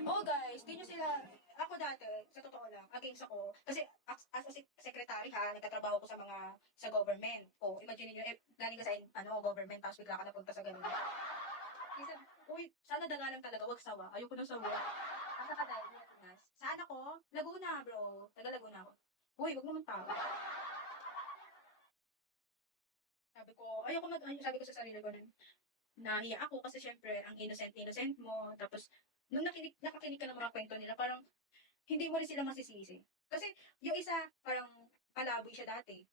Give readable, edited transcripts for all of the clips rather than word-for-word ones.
Oo guys, di nyo sila, ako dati, sa totoo lang, against ako, kasi as a secretary ha, nagtatrabaho ko sa government. O, imagine nyo, galing ka sa government, tapos bigla ka napunta sa ganun. Kasi, uy, sana dagalang talaga, wag sawa. Ayoko na sawa. Asa ka dahil, Pilipinas? Saan ako? Laguna, bro. Taga Laguna ako. Uy, wag naman tao. Sabi ko, sabi ko sa sarili ko, nahiya ako kasi syempre, ang innocent mo. Tapos, nung nakakinig ka ng mga kwento nila, parang, hindi mo rin sila masisisi. Kasi, yung isa, parang, palaboy siya dati.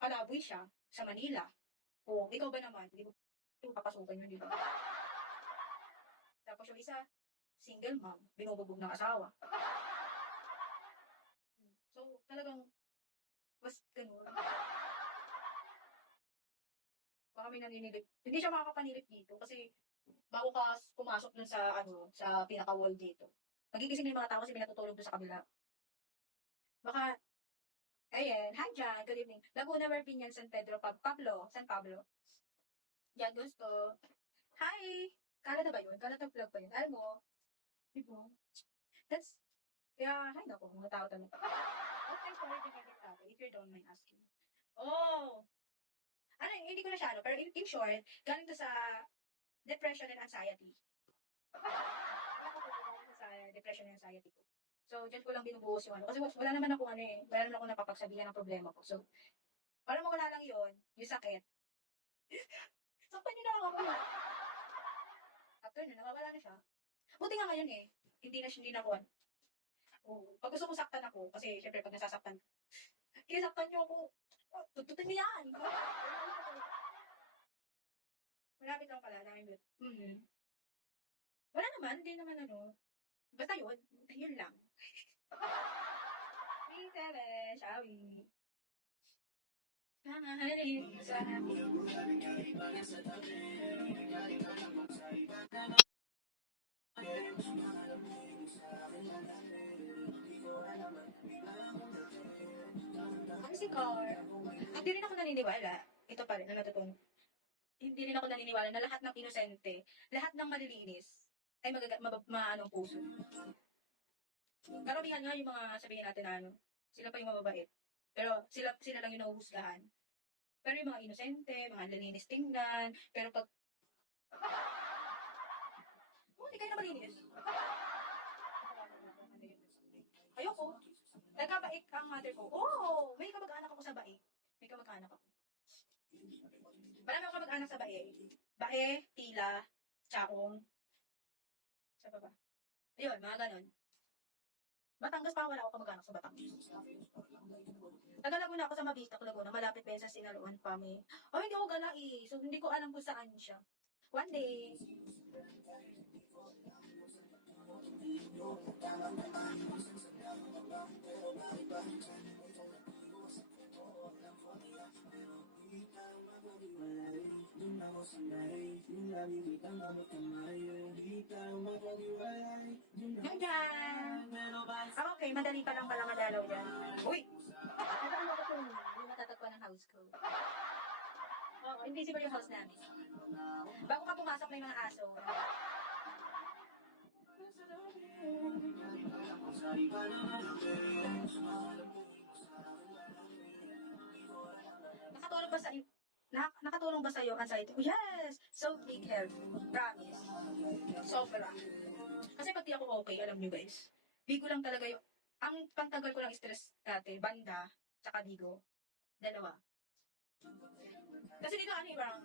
Palaboy siya, sa Manila. O, ikaw ba naman? Hindi mo papasukin yun, di ba? Tapos yung isa, single mom, binububog ng asawa. So, talagang, was ganun. Baka may naninilip. Hindi siya makakapanilip dito kasi bago ka pumasok dun sa pinaka-wall dito. Nagigising na yung mga tao kasi may natutulog dun sa kabila. Baka, ayan, hi Jan, good evening. Laguna, Marpinian, San Pedro, San Pablo. Yan, gusto. Hi! Canada ba yun? Canada vlog ba yun? Alam mo, diba? That's, kaya, hi na po, mga tao tanong. Okay, sorry, if you don't mind asking. Oh! Hindi ko na siya, pero in short, galing to sa depression and anxiety. Sa depression and anxiety ko. So, dyan ko lang binubuhos yung Kasi wala naman ako wala naman ako napapagsabihan ng problema ko. So, para mawala lang yung sakit. Saktan niyo na lang ako. After na, nawawala na siya. Buti nga ngayon hindi na ako. Pag gusto ko saktan ako, kasi syempre pag nasasaktan, saktan niyo ako. Tututin niyo yan. Malapit lang pala, namin Wala naman, hindi naman Basta yun lang. B7, shall we? Si Car. Hindi rin ako naniniwala. Ito pa rin, natutunan. Hindi rin ako naniniwala na lahat ng inosente, lahat ng malilinis, ay maanong puso. Karamihan nga yung mga sabihin natin sila pa yung mababait. Pero sila lang yung nahuhusgahan. Pero yung mga inosente, mga lilinis tingnan, pero pag hindi kayo na malinis. Ayoko. Nagkabait ang mother ko. May kamag-anak ako sa bae. May kamag-anak ako. Marami ako kamag-anak sa bae. Bae, tila, chaong. Sa baba. Ayun, mga ganon. Batangas pa wala ako kamag-anak sa Batangas. Taga-Laguna ako sa Mabista, Laguna. Malapit pa sa Sinaluan Pami. Hindi ako gala So, hindi ko alam kung saan siya. One day. Okay, madali pa lang pala madalaw dyan. Uy! Nasaan ako kung hindi matatagpuan ng house ko? Invisible yung house namin. Bago ka pumasok may mga aso. Nakatulong ba sa'yo anxiety? Yes! So, take help. Promise. Sobra. Kasi pag di ako okay, alam nyo guys, bigo lang talaga ang pantagal ko lang stress dati, banda, tsaka bigo. Dalawa. Kasi dito parang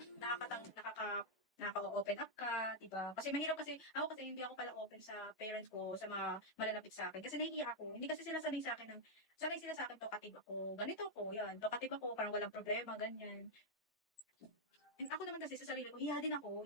nakaka-open up ka, diba? Kasi mahirap kasi hindi ako pala open sa parents ko, sa mga malalapit sa akin. Kasi nahihiya ako. Hindi kasi sila sanay sila sa akin, talkative ako. Ganito ako, yan. Talkative ako, parang walang problema, ganyan. And ako naman kasi sa sarili ko, hiya din ako.